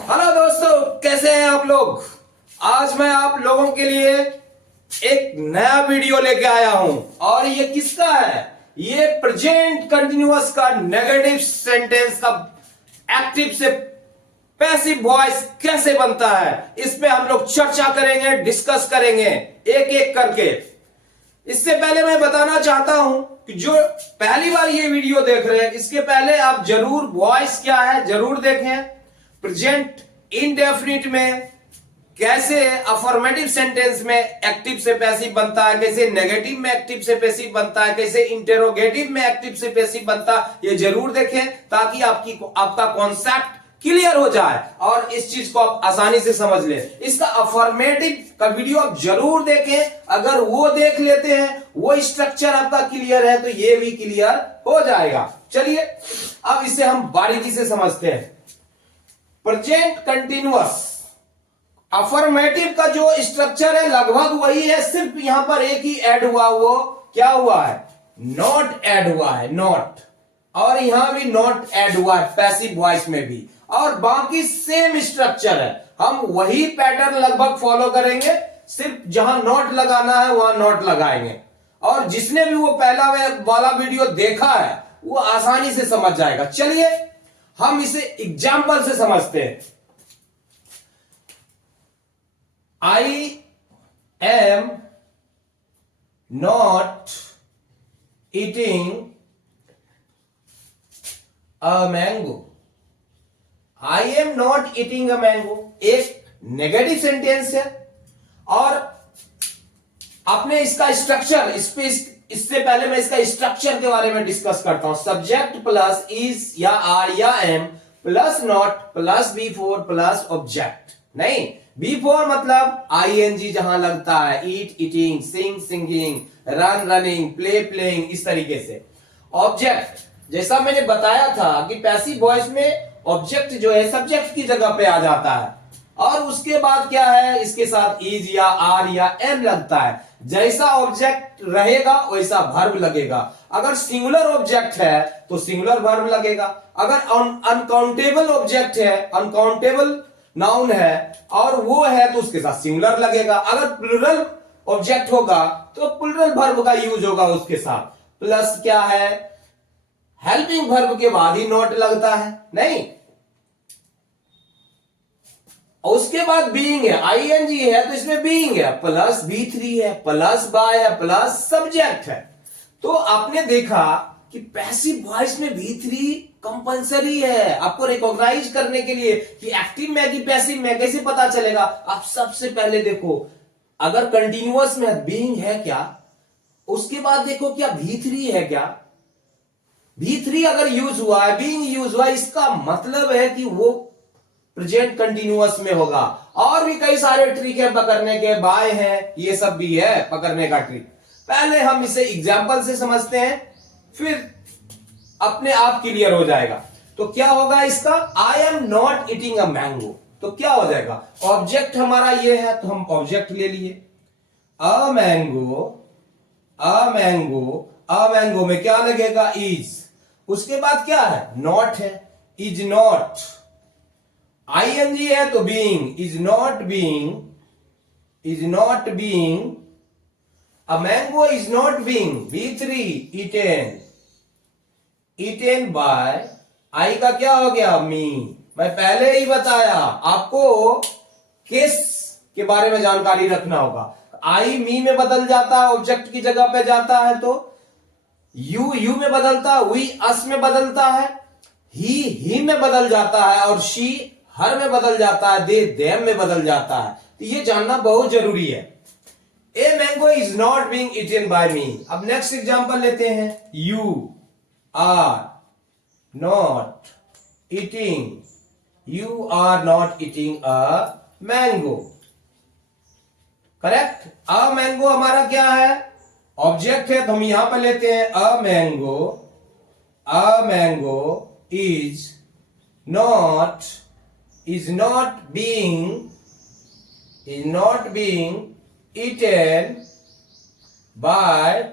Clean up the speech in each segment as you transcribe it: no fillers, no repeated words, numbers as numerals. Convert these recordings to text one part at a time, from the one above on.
Hello दोस्तों, कैसे हैं आप लोग। आज मैं आप लोगों के लिए एक नया वीडियो लेके आया हूं और ये किसका है। ये प्रेजेंट कंटिन्यूअस का नेगेटिव सेंटेंस का एक्टिव से पैसिव वॉइस कैसे बनता है, इस पे हम लोग चर्चा करेंगे, डिस्कस करेंगे एक एक करके। इससे पहले मैं बताना चाहता हूं कि जो पहली बार ये वीडियो देख रहे हैं, इसके पहले आप जरूर वॉइस क्या है जरूर देखें। प्रेजेंट इंडेफिनिट में कैसे अफर्मेटिव सेंटेंस में एक्टिव से पैसिव बनता है, कैसे नेगेटिव में एक्टिव से पैसिव बनता है, कैसे इंटेरोगेटिव में एक्टिव से पैसिव बनता है, ये जरूर देखें ताकि आपका कॉन्सेप्ट क्लियर हो जाए और इस चीज को आप आसानी से समझ लें। इसका अफर्मेटिव का वीडियो आप जरूर देखें। अगर वो देख लेते हैं, वो स्ट्रक्चर आपका क्लियर है, तो ये भी क्लियर हो जाएगा। चलिए अब इसे हम बारीकी से समझते हैं। प्रेजेंट कंटिन्यूअस अफर्मेटिव का जो स्ट्रक्चर है लगभग वही है, सिर्फ यहां पर एक ही ऐड हुआ, वो क्या हुआ है, नॉट ऐड हुआ है, नॉट। और यहां भी नॉट ऐड हुआ है पैसिव वॉइस में भी, और बाकी सेम स्ट्रक्चर है। हम वही पैटर्न लगभग फॉलो करेंगे, सिर्फ जहां नॉट लगाना है वहां नॉट लगाएंगे। और जिसने भी वो पहला वाला वीडियो देखा है वो आसानी से समझ जाएगा। चलिए हम इसे एग्जाम्पल से समझते हैं। I am not eating a mango. I am not eating a mango एक नेगेटिव सेंटेंस है। और आपने इसका स्ट्रक्चर, इससे पहले मैं इसका स्ट्रक्चर के बारे में डिस्कस करता हूं। सब्जेक्ट प्लस इज या आर या am plus not plus V four plus object. नहीं, बी फोर मतलब आईएनजी जहां लगता है, eat eating, sing singing, run running, play playing, इस तरीके से। ऑब्जेक्ट जैसा मैंने बताया था कि पैसिव वॉइस में ऑब्जेक्ट जो है सब्जेक्ट की जगह पे आ जाता है, और उसके बाद क्या है, इसके साथ इज या आर या एम लगता है। जैसा ऑब्जेक्ट रहेगा वैसा वर्ब लगेगा। अगर सिंगुलर ऑब्जेक्ट है तो सिंगुलर वर्ब लगेगा। अगर अनकाउंटेबल ऑब्जेक्ट है, अनकाउंटेबल नाउन है और वो है, तो उसके साथ सिंगुलर लगेगा। अगर प्लुरल ऑब्जेक्ट होगा तो प्लुरल वर्ब का यूज होगा उसके साथ। प्लस क्या है, हेल्पिंग वर्ब के बाद ही नॉट लगता है, नहीं। और उसके बाद बीइंग है, आईएनजी है तो इसमें बीइंग है, प्लस बी3 है, प्लस बाय है, प्लस सब्जेक्ट है। तो आपने देखा कि पैसिव वॉइस में बी3 कंपलसरी है आपको रिकॉग्नाइज करने के लिए कि एक्टिव में कि पैसिव में। कैसे पता चलेगा, आप सबसे पहले देखो अगर कंटिन्यूअस में बीइंग है क्या, उसके बाद देखो क्या बी3 है क्या। बी3 अगर यूज हुआ है, बीइंग यूज हुआ, इसका मतलब है कि वो प्रेजेंट कंटिन्यूअस में होगा। और भी कई सारे ट्रिक है पकड़ने के, बाय है, ये सब भी है पकड़ने का ट्रिक। पहले हम इसे एग्जाम्पल से समझते हैं, फिर अपने आप क्लियर हो जाएगा। तो क्या होगा इसका, I am not eating a mango, तो क्या हो जाएगा, ऑब्जेक्ट हमारा ये है तो हम ऑब्जेक्ट ले लिए। A mango, a mango, a mango में क्या लगेगा, इज। उसके बाद क्या है, नॉट है, इज नॉट। आईएनजी है तो being, is not being, is not being a mango, is not being बी3 ईटेन, ईटेन बाय, आई का क्या हो गया, मी। मैं पहले ही बताया आपको किस के बारे में जानकारी रखना होगा। आई मी में बदल जाता है, ऑब्जेक्ट की जगह पे जाता है तो यू में बदलता है, वी अस में बदलता है, ही में बदल जाता है, और शी हर में बदल जाता है, दे देम में बदल जाता है। तो ये जानना बहुत जरूरी है। A mango is not being eaten by me. अब नेक्स्ट एग्जांपल लेते हैं, you are not eating, you are not eating a mango. Correct. A mango हमारा क्या है, ऑब्जेक्ट है, तो हम यहां पर लेते हैं a mango, a mango is not being eaten by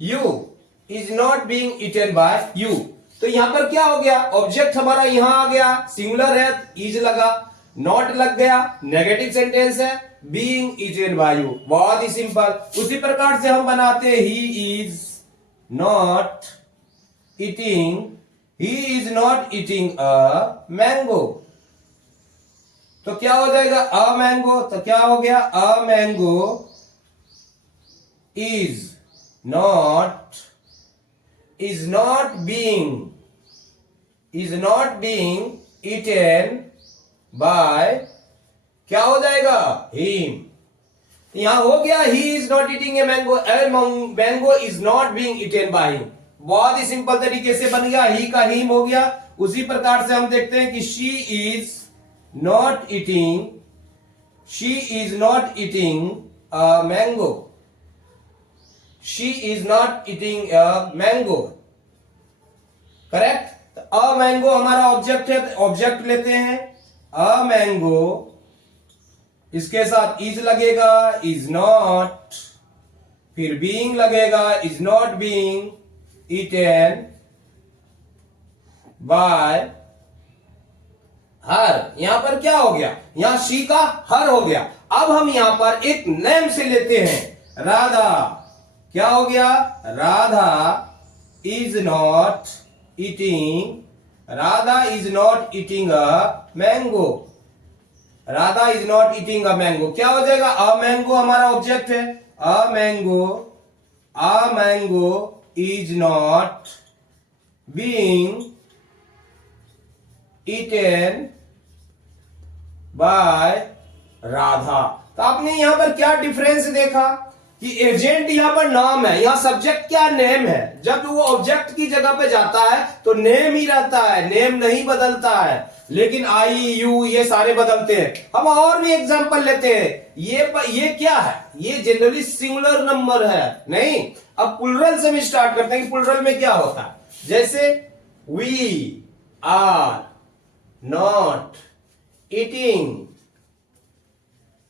you, is not being eaten by you। तो यहां पर क्या हो गया, ऑब्जेक्ट हमारा यहां आ गया, सिंगुलर है, इज लगा, नॉट लग गया, नेगेटिव सेंटेंस है, बीइंग ईटेन बाय यू, बहुत ही सिंपल। उसी प्रकार से हम बनाते हैं ही is not eating, he is not eating a mango. तो क्या हो जाएगा, अ मैंगो, तो क्या हो गया, a mango is not being eaten by, क्या हो जाएगा, हिम। यहां हो गया he is not eating a mango, mango is not being eaten by him. बहुत ही सिंपल तरीके से बन गया, ही का हिम हो गया। उसी प्रकार से हम देखते हैं कि she is not eating a mango, she is not eating a mango, correct. तो अ मैंगो हमारा ऑब्जेक्ट है, तो ऑब्जेक्ट लेते हैं, अ मैंगो, इसके साथ इज लगेगा, इज नॉट, फिर बीइंग लगेगा, is not being eaten bye हर। यहां पर क्या हो गया, यहां शी का हर हो गया। अब हम यहां पर एक नेम से लेते हैं, राधा, क्या हो गया, Radha is not eating a mango, Radha is not eating a mango, क्या हो जाएगा, अ मैंगो हमारा ऑब्जेक्ट है, a mango is not being eaten by Radha. तो आपने यहां पर क्या डिफरेंस देखा कि एजेंट यहां पर नाम है, यहां सब्जेक्ट क्या, नेम है। जब वो ऑब्जेक्ट की जगह पे जाता है तो नेम ही रहता है, नेम नहीं बदलता है, लेकिन आई यू ये सारे बदलते हैं। हम और भी एग्जांपल लेते हैं, ये क्या है, ये जनरली सिंगुलर नंबर है, नहीं। अब प्लुरल से भी स्टार्ट करते हैं कि प्लुरल में क्या होता है, जैसे we are not eating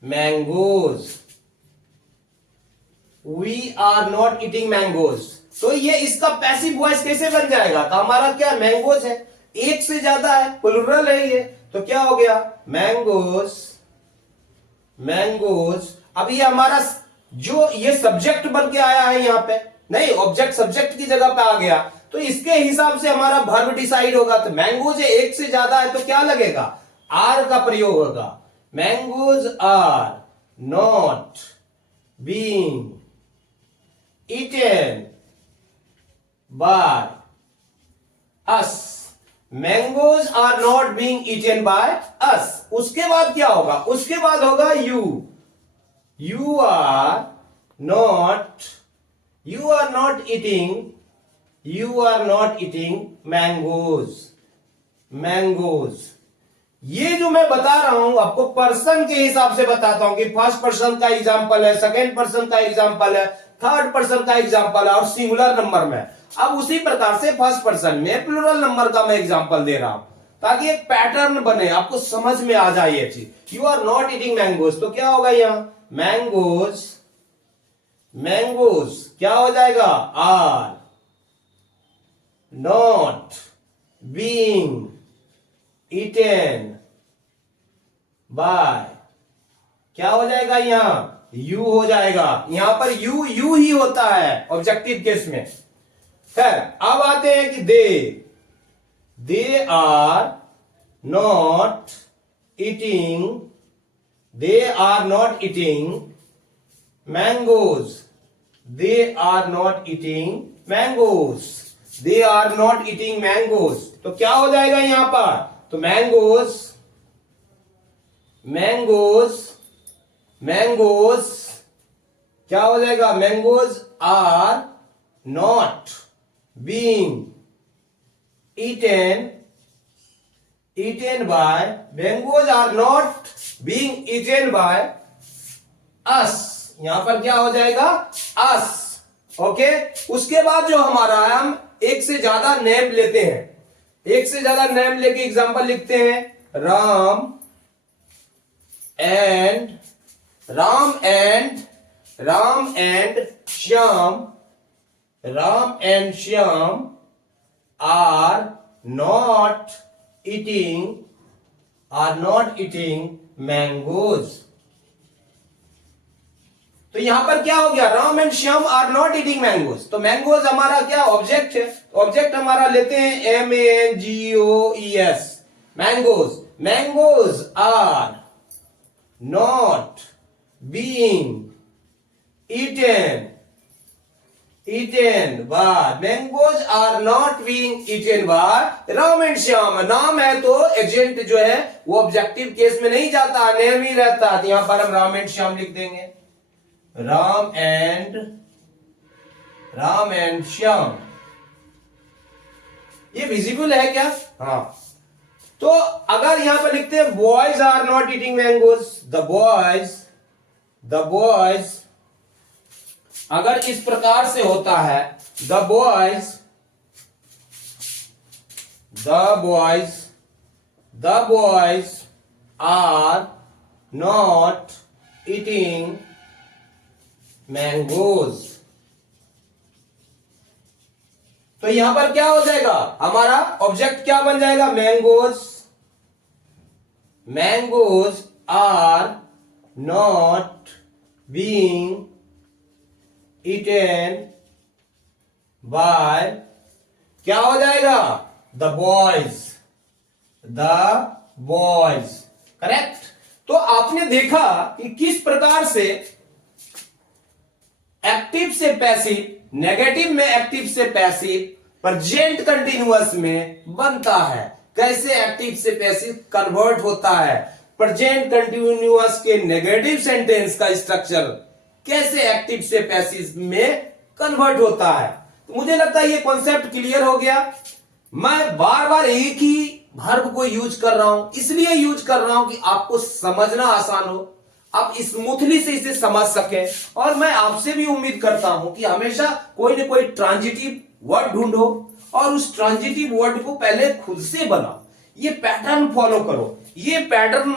mangoes, we are not eating mangoes. तो ये इसका पैसिव वॉइस कैसे बन जाएगा, तो हमारा क्या मैंगोज है, एक से ज्यादा है, प्लुरल है ये, तो क्या हो गया, मैंगोज। अब ये हमारा जो ये सब्जेक्ट बन के आया है यहां पे, नहीं, ऑब्जेक्ट सब्जेक्ट की जगह पे आ गया, तो इसके हिसाब से हमारा वर्ब डिसाइड होगा। तो मैंगोज एक से ज्यादा है तो क्या लगेगा, आर का प्रयोग होगा, mangoes are not being eaten by us, mangoes are not being eaten by us. उसके बाद क्या होगा, उसके बाद होगा you are not eating mangoes. ये जो मैं बता रहा हूं आपको पर्सन के हिसाब से बताता हूं कि फर्स्ट पर्सन का एग्जांपल है, सेकंड पर्सन का एग्जांपल है, थर्ड पर्सन का एग्जांपल है, और सिंगुलर नंबर में। अब उसी प्रकार से फर्स्ट पर्सन में प्लुरल नंबर का मैं एग्जांपल दे रहा हूं ताकि एक पैटर्न बने, आपको समझ में आ जाए ये चीज। You are not eating mangoes, तो क्या होगा यहां, मैंगोज क्या हो जाएगा, are not being eaten by, क्या हो जाएगा, यहां यू हो जाएगा। यहां पर यू ही होता है ऑब्जेक्टिव केस में। खैर, अब आते हैं कि they are not eating mangoes, तो क्या हो जाएगा यहां पर, तो मैंगोज क्या हो जाएगा, mangoes are not being eaten by, mangoes are not being eaten by us. यहां पर क्या हो जाएगा, अस। ओके, उसके बाद जो हमारा है, हम एक से ज्यादा नेम लेते हैं, एक से ज्यादा नेम लेके एग्जांपल लिखते हैं, Ram and Shyam are not eating mangoes. तो यहां पर क्या हो गया, Ram and Shyam are not eating mangoes. तो मैंगोज हमारा क्या ऑब्जेक्ट है, ऑब्जेक्ट हमारा लेते हैं MANGOES, mangoes. Mangoes are not being eaten by, mangoes are not being eaten by Ram and Shyam. नाम है तो एजेंट जो है वो ऑब्जेक्टिव केस में नहीं जाता, नेम ही रहता है। यहां पर हम राम एंड श्याम लिख देंगे, राम एंड श्याम। ये विजिबल है क्या? हाँ। तो अगर यहां पर लिखते हैं boys are not eating mangoes, the boys अगर इस प्रकार से होता है, the boys are not eating mangoes. तो यहां पर क्या हो जाएगा, हमारा ऑब्जेक्ट क्या बन जाएगा, mangoes are not being eaten by, क्या हो जाएगा, द बॉयज। करेक्ट। तो आपने देखा कि किस प्रकार से एक्टिव से पैसिव, नेगेटिव में एक्टिव से पैसिव प्रेजेंट कंटिन्यूअस में बनता है, कैसे एक्टिव से पैसिव कन्वर्ट होता है, प्रेजेंट कंटिन्यूअस के नेगेटिव सेंटेंस का स्ट्रक्चर कैसे एक्टिव से पैसिव में कन्वर्ट होता है। तो मुझे लगता है ये कॉन्सेप्ट क्लियर हो गया। मैं बार बार एक ही वर्ब को यूज कर रहा हूं, इसलिए यूज कर रहा हूं कि आपको समझना आसान हो, आप स्मूथली से इसे समझ सके। और मैं आपसे भी उम्मीद करता हूं कि हमेशा कोई ना कोई ट्रांजिटिव वर्ड ढूंढो और उस ट्रांजिटिव वर्ड को पहले खुद से बनाओ, ये पैटर्न फॉलो करो। ये पैटर्न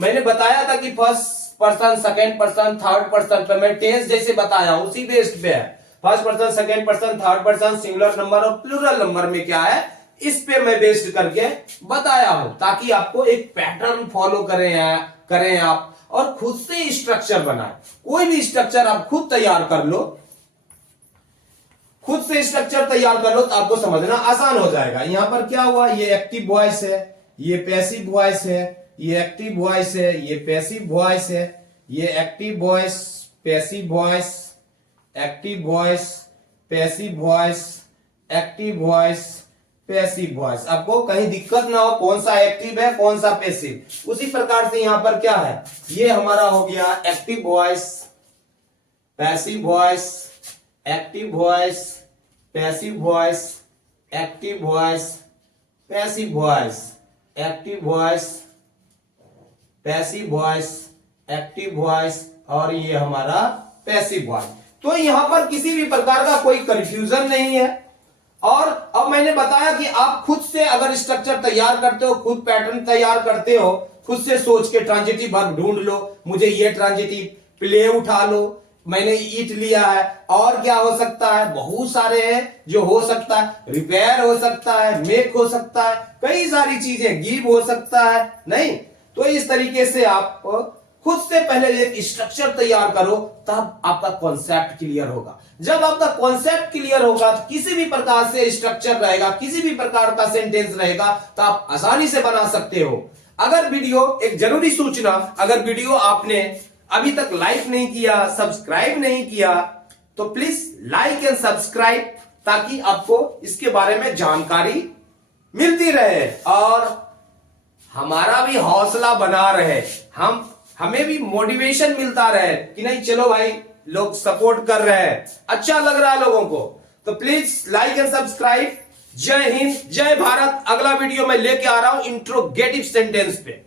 मैंने बताया था कि first person, second person, third person पे मैं टेंस जैसे बताया उसी बेस्ड पे है। First person, second person, third person, singular number और प्लूरल नंबर में क्या है, इस पे मैं बेस्ड करके बताया हूं, ताकि आपको एक पैटर्न फॉलो करें आप और खुद से स्ट्रक्चर बनाए। कोई भी स्ट्रक्चर आप खुद तैयार कर लो, खुद से स्ट्रक्चर तैयार कर लो तो आपको समझना आसान हो जाएगा। यहां पर क्या हुआ, ये एक्टिव वॉइस है, ये पैसिव वॉइस है, ये एक्टिव वॉइस है, ये पैसिव वॉइस है, ये active voice, passive voice, active voice, passive voice, active voice, passive voice. आपको कहीं दिक्कत ना हो कौन सा एक्टिव है कौन सा पैसिव। उसी प्रकार से यहां पर क्या है, ये हमारा हो गया active voice, passive voice, active voice, passive voice, active voice, passive voice, active voice, passive voice, active voice और ये हमारा पैसिव वॉइस। तो यहां पर किसी भी प्रकार का कोई कंफ्यूजन नहीं है। और अब मैंने बताया कि आप खुद से अगर स्ट्रक्चर तैयार करते हो, खुद पैटर्न तैयार करते हो, खुद से सोच के ट्रांजिटिव वर्ब ढूंढ लो, मुझे ये ट्रांजिटिव प्ले उठा लो, मैंने ईट लिया है, और क्या हो सकता है, बहुत सारे हैं जो हो सकता है, रिपेयर हो सकता है, मेक हो सकता है, कई सारी चीजें, गिव हो सकता है, नहीं। तो इस तरीके से आप खुद से पहले एक स्ट्रक्चर तैयार करो, तब आपका कॉन्सेप्ट क्लियर होगा। जब आपका कॉन्सेप्ट क्लियर होगा तो किसी भी प्रकार से स्ट्रक्चर रहेगा, किसी भी प्रकार का सेंटेंस रहेगा तो आप आसानी से बना सकते हो। अगर वीडियो, एक जरूरी सूचना, अगर वीडियो आपने अभी तक लाइक नहीं किया, सब्सक्राइब नहीं किया, तो प्लीज लाइक एंड सब्सक्राइब, ताकि आपको इसके बारे में जानकारी मिलती रहे और हमारा भी हौसला बना रहे, हमें भी मोटिवेशन मिलता रहे कि नहीं चलो भाई लोग सपोर्ट कर रहे हैं, अच्छा लग रहा है लोगों को। तो प्लीज लाइक एंड सब्सक्राइब। जय हिंद, जय भारत। अगला वीडियो मैं लेके आ रहा हूं इंट्रोगेटिव सेंटेंस पे।